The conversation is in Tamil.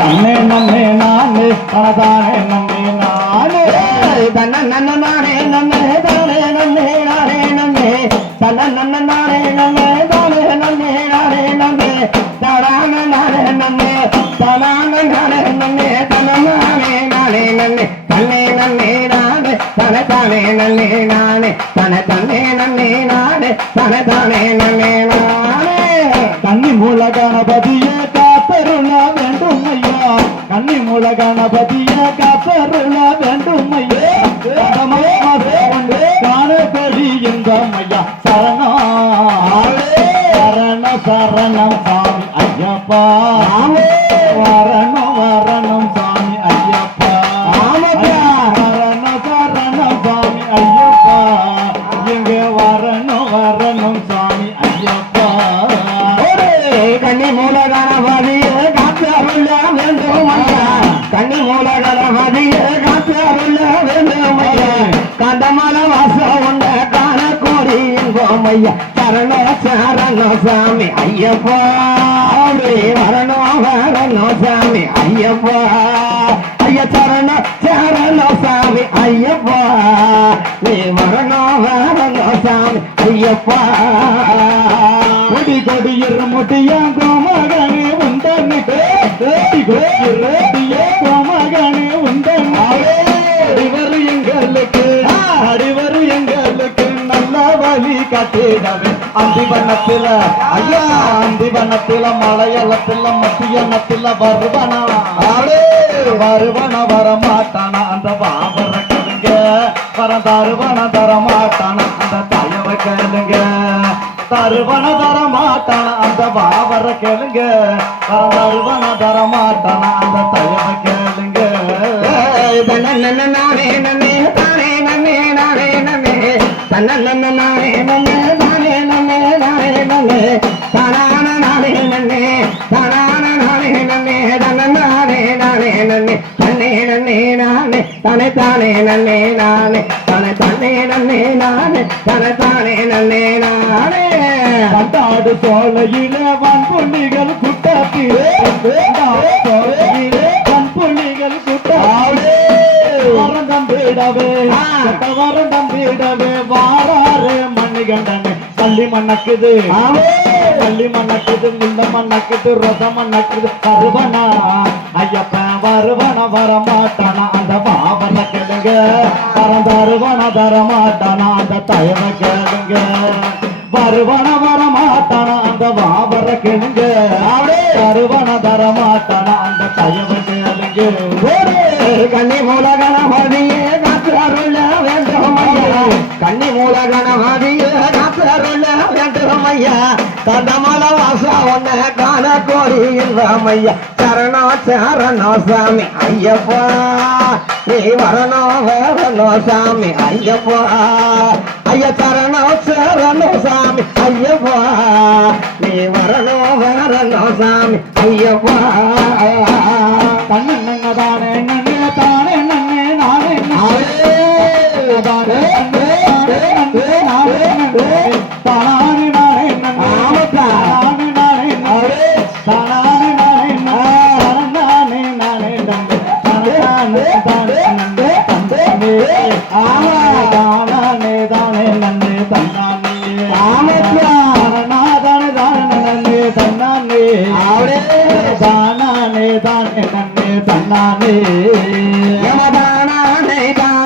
நன்னே நன்னே நானே தானே நன்னே நானே தன்ன நன்ன நானே நன்னே தானே நன்னே நானே நன்னே தன்ன நன்ன நானே நன்னே தானே நன்னே நானே நன்னே தடான நானே நன்னே தடான நானே நன்னே தனமானே நானே நன்னே தன்னே நன்னே நானே தன தானே நன்னே நானே தன தன்னே நன்னே நானே தன தானே நன்னே நானே கன்னி மூல கணபதியே காப்பருள வேண்டும் ஐயா கன்னி மூல கணபதியே காப்பருள வேண்டும் ஐயா காண தெரியுந்தம் ஐயா சரணம் சரணம் சாமி ஐயப்பா வரணும் வரணும் சாமி ஐயப்பா சரணம் சரணம் சாமி ஐயப்பா இங்க வரணும் வரணும் சாமி ஐயப்பா கன்னி மூல கணபதியே காத்து அருள வேண்டும் ஐயா கன்னி மூல கணபதியே காத்து அருள வேண்டும் ஐயா கண்டமல வாசம் உண்ட காண கோடி எங்கோம் ஐயா சரணோ சரணோ சாமி ஐயப்பா வரணும் வரணும் சாமி ஐயப்பா ஐயா சரணோ சரணோ சாமி ஐயப்பா நீ வரணும் வரணும் சாமி ஐயப்பா கொடி கொடியிரு முட்டிய கோமகனே உண்டனே கொடி கொடியிரு கோமகனே உண்டனே அடிவரு எங்களுக்கு நல்ல வழி காட்டிடவே அந்திவனத்தில ஐயா அந்திவனத்தில மலையளத்தில மத்தியனத்தில வருவனா வருவன வரமாட்டானா அந்த பாவர கேளுங்க வர தருவன தரமாட்டானா அந்த தயவ கேளுங்க தருவன தரமாட்டானா அந்த பாவர கேளுங்க வர தருவன தரமாட்டானா அந்த தயவ கேளுங்க நானே நன்னே தானே நன்னே நானே நன்னே தன்ன நானே நன்னே நானே நன்னே நானே நன்னே தானான நானே நன்னே தானான நானே நன்னே தன்ன நானே நானே நன்னே தன்னே நன்னே நானே தனே தானே நன்னே நானே தனே தன்னே நன்னே நானே தனே தானே நன்னே நானே பட்டாடு சோலையில வன்புள்ளிகள் குட்டத்திலே சோலையிலே வன்புள்ளிகள் குட்டத்திலே வரந்தம் வீடவே வாராரு மண்ணிகண்டனே பள்ளி மண்ணக்குது பள்ளி மண்ணக்குது முள்ள மண்ணக்குது ரத மண்ணக்குது வருவனா ஐயப்பன் வருவன வரமாட்டானா அந்த பாவர கேளுங்க பரந்தருவன தரமாட்டானா அந்த தயவ கேளுங்க வருவன வரமாட்டானா அந்த பாவர கேளுங்க வருவன தரமாட்டானா அந்த தயவ கேளுங்க கன்னி மூல கணபதியே காத்து அருள வேண்டும் ஐயா கன்னி மூல கணபதியே காத்து அருள வேண்டும் ஐயா கண்டமல வாசா ஒன்ன காண கோரி ஐயா சரணோ சரணோ சாமி ஐயப்பா நீ வரனோ வரனோ சாமி ஐயப்பா ஐயா சரணோ சரணோ சாமி ஐயப்பா நீ வரனோ வரனோ சாமி ஐயப்பா தன்னங்க தானே நன்னே தானே நன்னே நானே நானே தானே நன்னே நன்னே நானே நன்னே தானே நானே நன்னே தானே நானே நானே தானே நானே நானே நானே நன்னே தானே தானே நன்னே தந்தே ஆமா தானே தானே நன்னே தன்னானே ஆமா தானே தானே நன்னே தன்னானே ஆவரே தானே தானே நன்னே தன்னானே